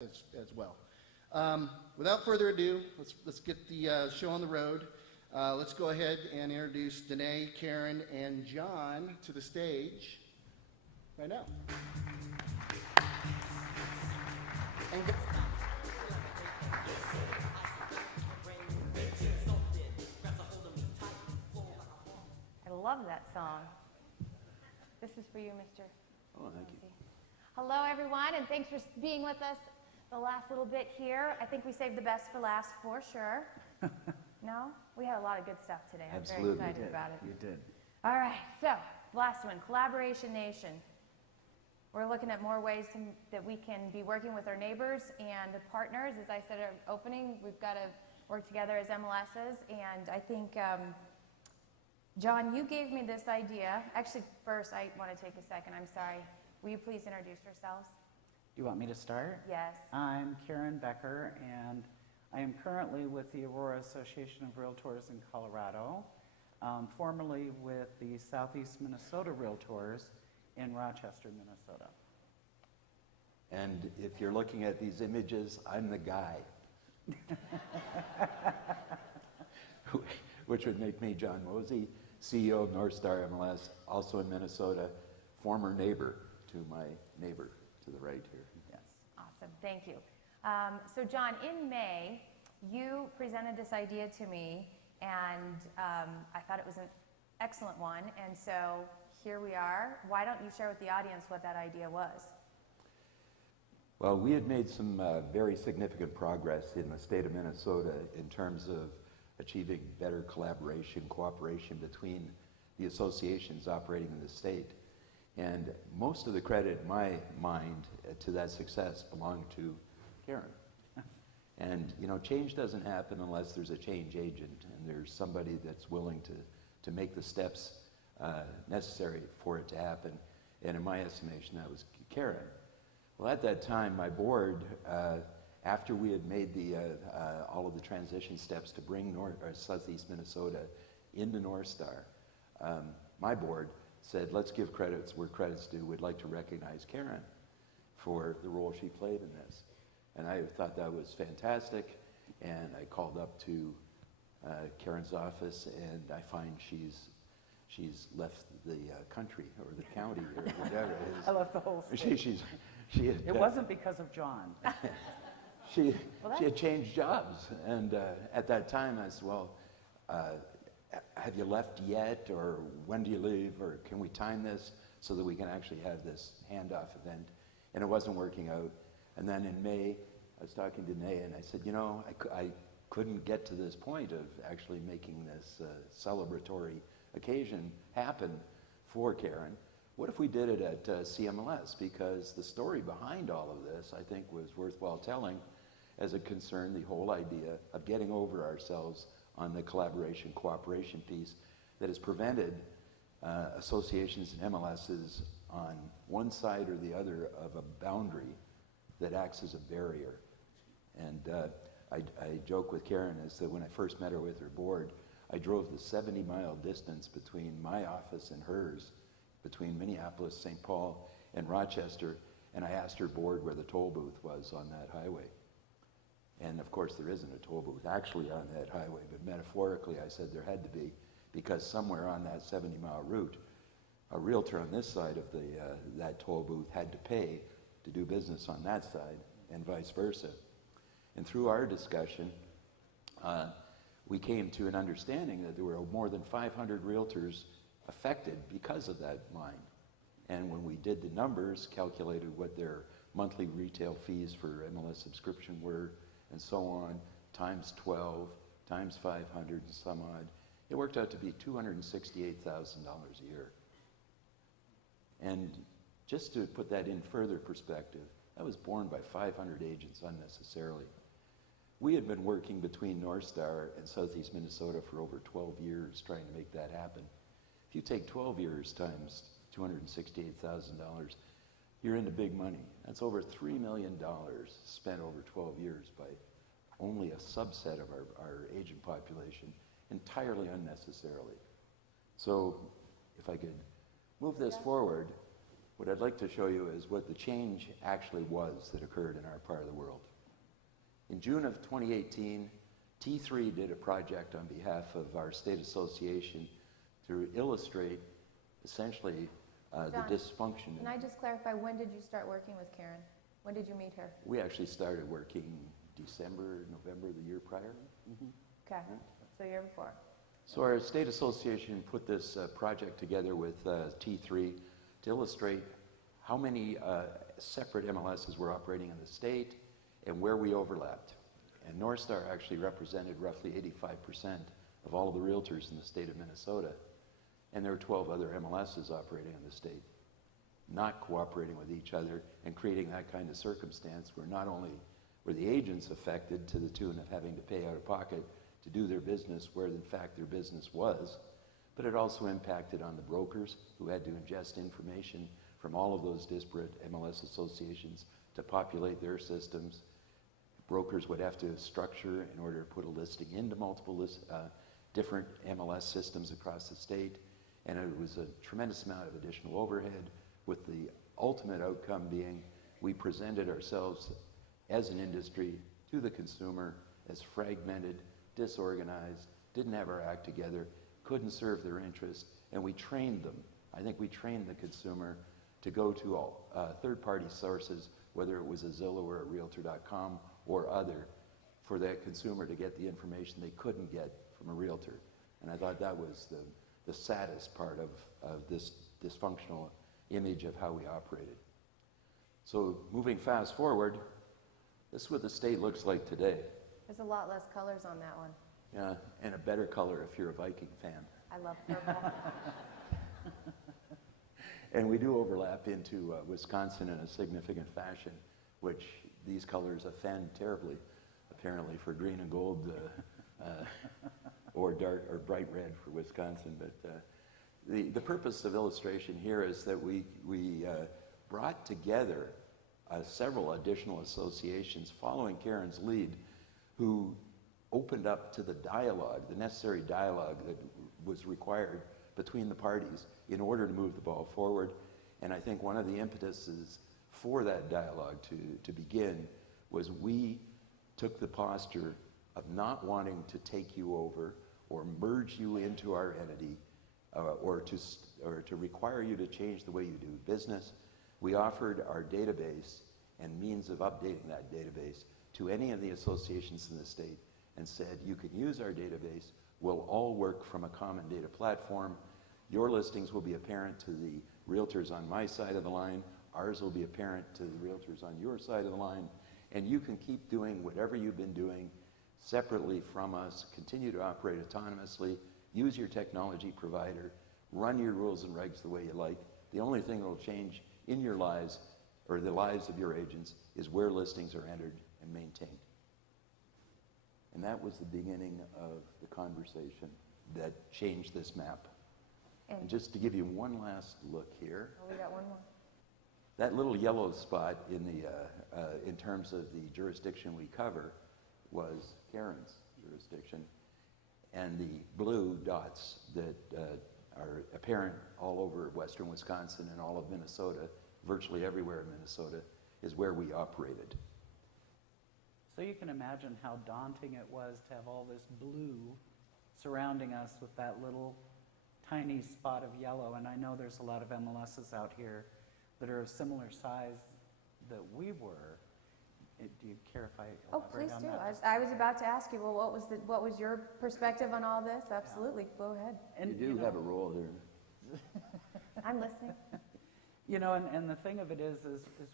as well. Without further ado, let's get the show on the road. Let's go ahead and introduce Danae, Karen, and John to the stage right now. And I love that song. This is for you, Mr. Oh, thank you. Hello, everyone, and thanks for being with us the last little bit here. I think we saved the best for last, for sure. No? We had a lot of good stuff today. I'm Absolutely. very excited about it. You did. All right, so last one, Collaboration Nation. We're looking at more ways that we can be working with our neighbors and partners. As I said at our opening, we've got to work together as MLSs, and I think, John, you gave me this idea. Actually, first, I want to take a second. I'm sorry. Will you please introduce yourselves? You want me to start? Yes. I'm Karen Becker, and I am currently with the Aurora Association of Realtors in Colorado, formerly with the Southeast Minnesota Realtors in Rochester, Minnesota. And if you're looking at these images, I'm the guy. Which would make me John Mosey, CEO of North Star MLS, also in Minnesota, former neighbor to my neighbor to the right here. Yes. Awesome, thank you. So John, in May, you presented this idea to me, and I thought it was an excellent one, and so here we are. Why don't you share with the audience what that idea was? Well, we had made some very significant progress in the state of Minnesota in terms of achieving better collaboration, cooperation between the associations operating in the state. And most of the credit, in my mind, to that success belonged to Karen. And, you know, change doesn't happen unless there's a change agent and there's somebody that's willing to make the steps necessary for it to happen. And in my estimation, that was Karen. Well, at that time, my board, after we had made all of the transition steps to bring Southeast Minnesota into North Star, my board said, let's give credits where credit's due. We'd like to recognize Karen for the role she played in this. And I thought that was fantastic, and I called up to Karen's office, and I find she's left the country or the county or whatever it is. I left the whole state. It wasn't because of John. She had changed jobs, and at that time I said, well, have you left yet, or when do you leave, or can we time this so that we can actually have this handoff event? And it wasn't working out. And then in May, I was talking to Danae, and I said, you know, I couldn't get to this point of actually making this celebratory occasion happen for Karen. What if we did it at CMLS? Because the story behind all of this, I think, was worthwhile telling as it concerned the whole idea of getting over ourselves on the collaboration, cooperation piece that has prevented associations and MLSs on one side or the other of a boundary that acts as a barrier. And I joke with Karen is that when I first met her with her board, I drove the 70-mile distance between my office and hers, between Minneapolis, St. Paul, and Rochester, and I asked her board where the toll booth was on that highway. And of course there isn't a toll booth actually on that highway, but metaphorically I said there had to be, because somewhere on that 70-mile route, a realtor on this side of that toll booth had to pay to do business on that side, and vice versa. And through our discussion, we came to an understanding that there were more than 500 realtors affected because of that line. And when we did the numbers, calculated what their monthly retail fees for MLS subscription were, and so on, times 12, times 500 and some odd, it worked out to be $268,000 a year. And just to put that in further perspective, that was borne by 500 agents unnecessarily. We had been working between North Star and Southeast Minnesota for over 12 years trying to make that happen. If you take 12 years times $268,000, you're into big money. That's over $3 million spent over 12 years by only a subset of our agent population, entirely unnecessarily. So if I could move this forward, What I'd like to show you is what the change actually was that occurred in our part of the world. In June of 2018, T3 did a project on behalf of our state association to illustrate essentially the John, dysfunction. Can I just clarify, when did you start working with Karen? When did you meet her? We actually started working December, November the year prior. Okay, so year before. So our state association put this project together with T3 to illustrate how many separate MLSs were operating in the state and where we overlapped. And North Star actually represented roughly 85% of all of the realtors in the state of Minnesota. And there were 12 other MLSs operating in the state, not cooperating with each other and creating that kind of circumstance where not only were the agents affected to the tune of having to pay out of pocket to do their business where in fact their business was, but it also impacted on the brokers who had to ingest information from all of those disparate MLS associations to populate their systems. Brokers would have to structure in order to put a listing into multiple different MLS systems across the state, and it was a tremendous amount of additional overhead, with the ultimate outcome being we presented ourselves as an industry to the consumer as fragmented, disorganized, didn't have our act together, couldn't serve their interest, and we trained them. I think we trained the consumer to go to all third-party sources, whether it was a Zillow or a Realtor.com or other, for that consumer to get the information they couldn't get from a realtor. And I thought that was the saddest part of this dysfunctional image of how we operated. So moving fast forward, this is what the state looks like today. There's a lot less colors on that one. Yeah, and a better color if you're a Viking fan. I love purple. And we do overlap into Wisconsin in a significant fashion, which these colors offend terribly, apparently, for green and gold, or dark or bright red for Wisconsin. But the purpose of illustration here is that we brought together several additional associations following Karen's lead, who opened up to the dialogue, the necessary dialogue that was required between the parties in order to move the ball forward. And I think one of the impetuses for that dialogue to begin was we took the posture of not wanting to take you over or merge you into our entity or to require you to change the way you do business. We offered our database and means of updating that database to any of the associations in the state and said, you can use our database, we'll all work from a common data platform. Your listings will be apparent to the realtors on my side of the line, ours will be apparent to the realtors on your side of the line, and you can keep doing whatever you've been doing separately from us, continue to operate autonomously, use your technology provider, run your rules and regs the way you like. The only thing that will change in your lives, or the lives of your agents, is where listings are entered and maintained. And that was the beginning of the conversation that changed this map. And just to give you one last look here. Oh, we got one more. That little yellow spot in terms of the jurisdiction we cover was Karen's jurisdiction. And the blue dots that are apparent all over western Wisconsin and all of Minnesota, virtually everywhere in Minnesota, is where we operated. So you can imagine how daunting it was to have all this blue surrounding us with that little tiny spot of yellow. And I know there's a lot of MLSs out here that are of similar size that we were. Do you care if I elaborate on please do. that? I was about to ask you, well, what was your perspective on all this? Absolutely, go ahead. And, You do have a role there. I'm listening. You know, and the thing of it is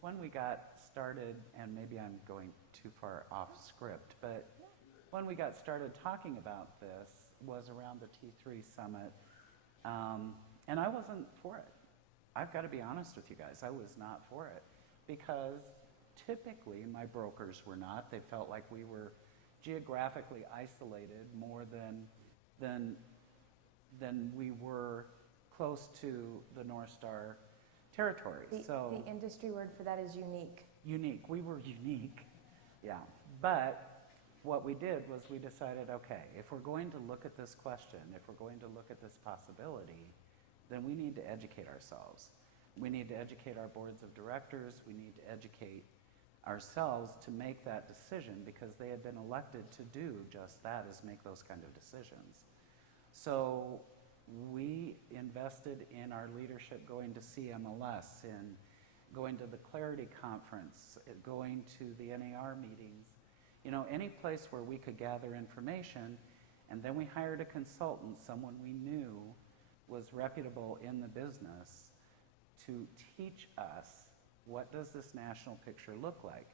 when we got started, and maybe I'm going too far off script, but when we got started talking about this was around the T3 summit, and I wasn't for it. I've got to be honest with you guys, I was not for it, because typically my brokers were not. They felt like we were geographically isolated more than we were close to the North Star territory. The industry word for that is unique. Unique. We were unique, yeah. But what we did was we decided, okay, if we're going to look at this question, if we're going to look at this possibility, then we need to educate ourselves. We need to educate our boards of directors. We need to educate ourselves to make that decision, because they had been elected to do just that, is make those kind of decisions. So we invested in our leadership, going to CMLS and going to the Clarity Conference, going to the NAR meetings, you know, any place where we could gather information. And then we hired a consultant, someone we knew was reputable in the business, to teach us, what does this national picture look like?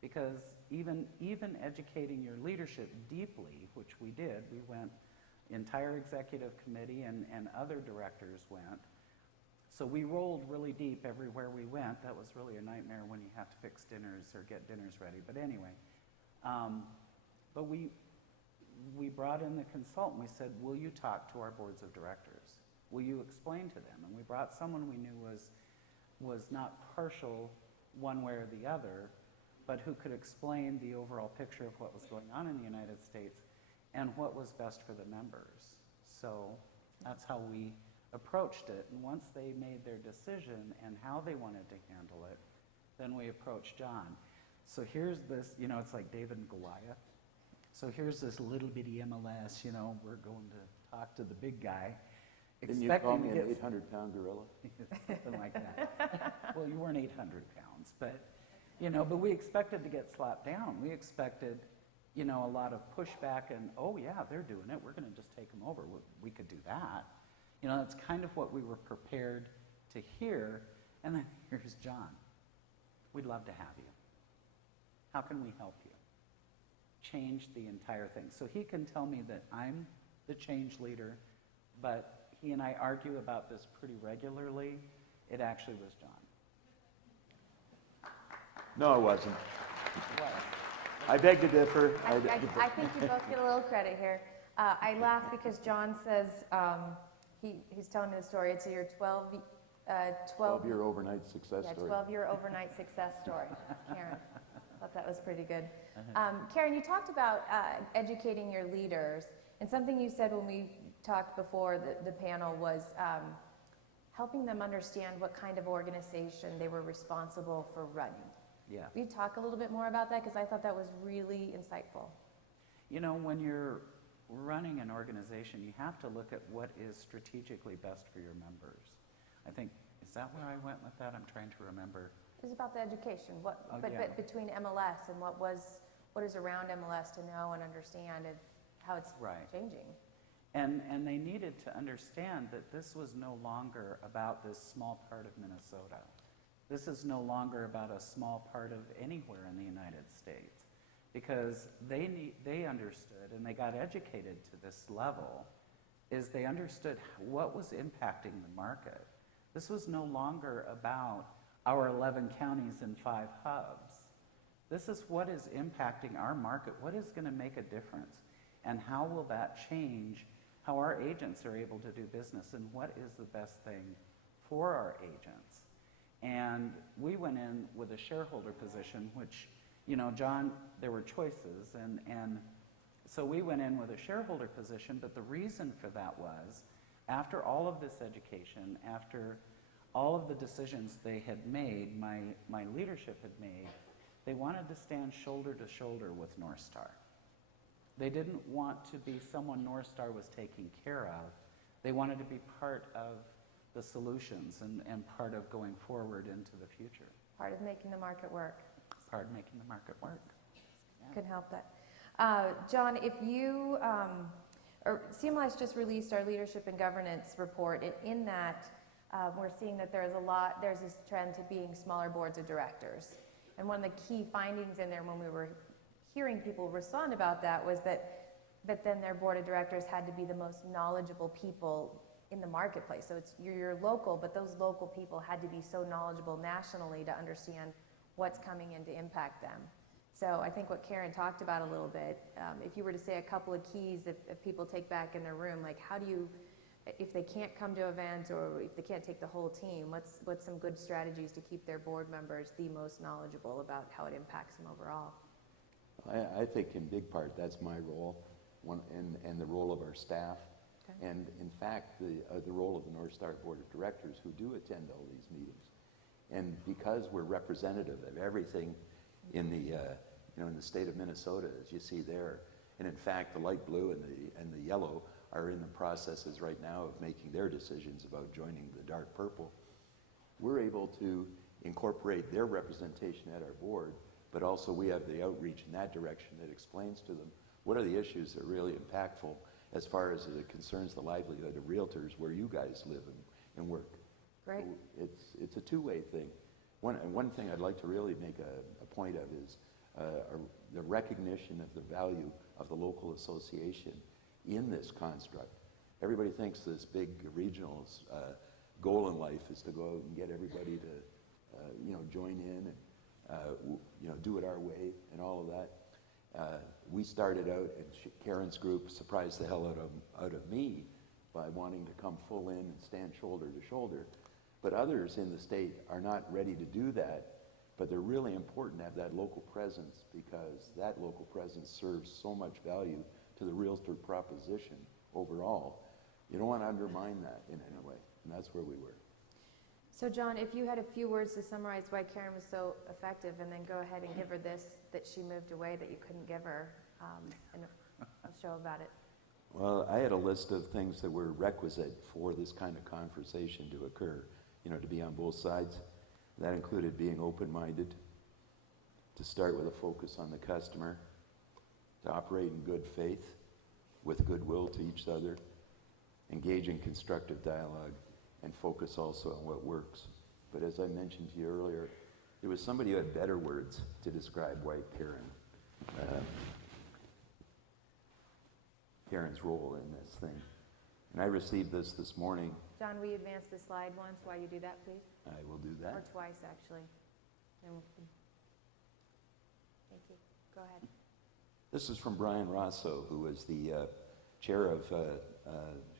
Because even educating your leadership deeply, which we did, we went, entire executive committee and other directors went. So we rolled really deep everywhere we went. That was really a nightmare when you have to fix dinners or get dinners ready. But anyway, but we brought in the consultant. We said, will you talk to our boards of directors? Will you explain to them? And we brought someone we knew was not partial one way or the other, but who could explain the overall picture of what was going on in the United States and what was best for the members. So that's how we approached it. And once they made their decision and how they wanted to handle it, then we approached John. So here's this, you know, it's like David and Goliath. So here's this little bitty MLS, you know, we're going to talk to the big guy. Didn't you call me an 800-pound gorilla? Something like that. Well, you weren't 800 pounds, but, you know, but we expected to get slapped down. We expected, you know, a lot of pushback and, oh yeah, they're doing it, we're going to just take them over. We could do that. You know, that's kind of what we were prepared to hear. And then here's John. We'd love to have you. How can we help you? Change the entire thing. So he can tell me that I'm the change leader, but he and I argue about this pretty regularly. It actually was John. No, it wasn't. What? I beg to differ. I think you both get a little credit here. I laugh because John says, he's telling me the story. It's your 12-year overnight success story. 12-year overnight success story. Karen, thought that was pretty good. Karen, you talked about educating your leaders, and something you said when we talked before the panel was helping them understand what kind of organization they were responsible for running. Yeah. Will you talk a little bit more about that? Because I thought that was really insightful. You know, when you're running an organization, you have to look at what is strategically best for your members. I think, is that where I went with that? I'm trying to remember. It was about the education, Oh, but yeah. between MLS and what is around MLS to know and understand and how it's Right. changing. And they needed to understand that this was no longer about this small part of Minnesota. This is no longer about a small part of anywhere in the United States, because they understood, and they got educated to this level, is they understood what was impacting the market. This was no longer about our 11 counties and 5 hubs. This is what is impacting our market. What is going to make a difference? And how will that change how our agents are able to do business, and what is the best thing for our agents? And we went in with a shareholder position, which, you know, John, there were choices, and so we went in with a shareholder position, but the reason for that was, after all of this education, after all of the decisions they had made, my leadership had made, they wanted to stand shoulder to shoulder with North Star. They didn't want to be someone North Star was taking care of. They wanted to be part of the solutions and part of going forward into the future. Part of making the market work. Part of making the market work. Yeah. Couldn't help that. John, if you, or CMLS just released our leadership and governance report, and in that we're seeing that there's this trend to being smaller boards of directors. And one of the key findings in there when we were hearing people respond about that was that then their board of directors had to be the most knowledgeable people in the marketplace. So you're local, but those local people had to be so knowledgeable nationally to understand what's coming in to impact them. So I think what Karen talked about a little bit, if you were to say a couple of keys if people take back in their room, like how do you, if they can't come to events or if they can't take the whole team, what's some good strategies to keep their board members the most knowledgeable about how it impacts them overall? I think in big part that's my role, and the role of our staff. Okay. And in fact, the role of the North Star Board of Directors who do attend all these meetings. And because we're representative of everything in the, in the state of Minnesota, as you see there, and in fact, the light blue and the yellow are in the processes right now of making their decisions about joining the dark purple. We're able to incorporate their representation at our board, but also we have the outreach in that direction that explains to them what are the issues that are really impactful as far as it concerns the livelihood of realtors where you guys live and work. Great. So it's a two-way thing. One thing I'd like to really make a point of is the recognition of the value of the local association in this construct. Everybody thinks this big regional goal in life is to go out and get everybody to join in and do it our way and all of that. We started out, and Karen's group surprised the hell out of me by wanting to come full in and stand shoulder to shoulder. But others in the state are not ready to do that, but they're really important to have that local presence because that local presence serves so much value to the realtor proposition overall. You don't want to undermine that in any way, and that's where we were. So John, if you had a few words to summarize why Karen was so effective, and then go ahead and give her this that she moved away that you couldn't give her, and a show about it. Well, I had a list of things that were requisite for this kind of conversation to occur, to be on both sides. That included being open-minded, to start with a focus on the customer, to operate in good faith, with goodwill to each other, engage in constructive dialogue, and focus also on what works. But as I mentioned to you earlier, there was somebody who had better words to describe why Karen's role in this thing. And I received this morning. John, will you advance the slide once while you do that, please? I will do that. Or twice, actually. Thank you. Go ahead. This is from Brian Rosso, who was the chair of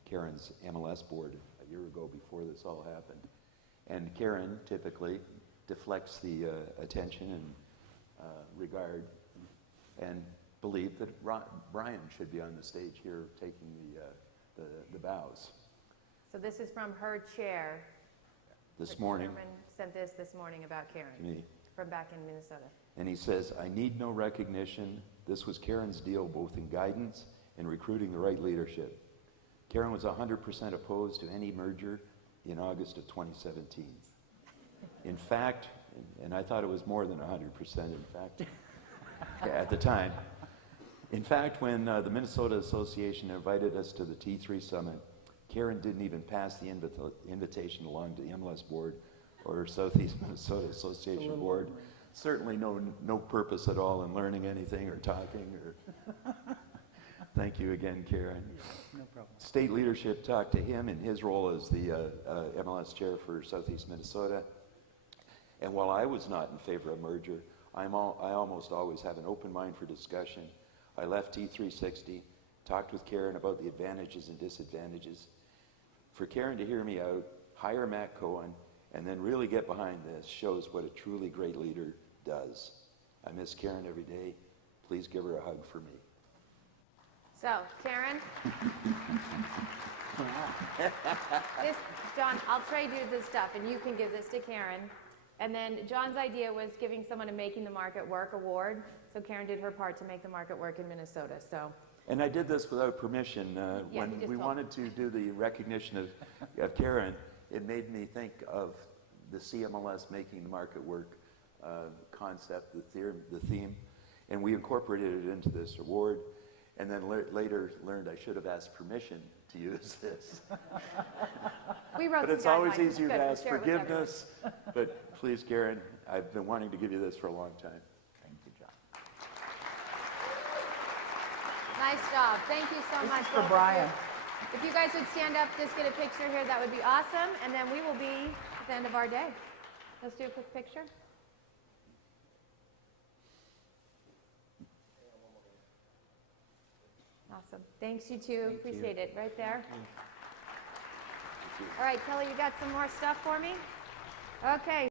Karen's MLS board a year ago before this all happened. And Karen typically deflects the attention and regard and believed that Brian should be on the stage here taking the bows. So this is from her chair. This morning. The chairman sent this morning about Karen. To me. From back in Minnesota. And he says, I need no recognition. This was Karen's deal both in guidance and recruiting the right leadership. Karen was 100% opposed to any merger in August of 2017. In fact, and I thought it was more than 100% in fact, at the time. In fact, when the Minnesota Association invited us to the T3 Summit, Karen didn't even pass the invitation along to the MLS board or Southeast Minnesota Association board. Certainly no purpose at all in learning anything or talking. Thank you again, Karen. No problem. State leadership talked to him in his role as the MLS chair for Southeast Minnesota. And while I was not in favor of merger, I almost always have an open mind for discussion. I left T360, talked with Karen about the advantages and disadvantages. For Karen to hear me out, hire Matt Cohen, and then really get behind this shows what a truly great leader does. I miss Karen every day. Please give her a hug for me. So, Karen. John, I'll trade you this stuff, and you can give this to Karen. And then John's idea was giving someone a Making the Market Work award. So Karen did her part to make the market work in Minnesota. So. And I did this without permission. Yeah, when we wanted to do the recognition of Karen, it made me think of the CMLS Making the Market Work concept, the theme, and we incorporated it into this award. And then later learned I should have asked permission to use this. We wrote but some it's always guidelines. easier Good, to we'll ask share it with everyone. forgiveness. But please, Karen, I've been wanting to give you this for a long time. Thank you, John. Nice job. Thank you so This much. is for both of Brian. you. If you guys would stand up, just get a picture here, that would be awesome. And then we will be at the end of our day. Let's do a quick picture. Awesome. Thanks, you too. Appreciate it. Right there. All right, Kelly, you got some more stuff for me? Okay.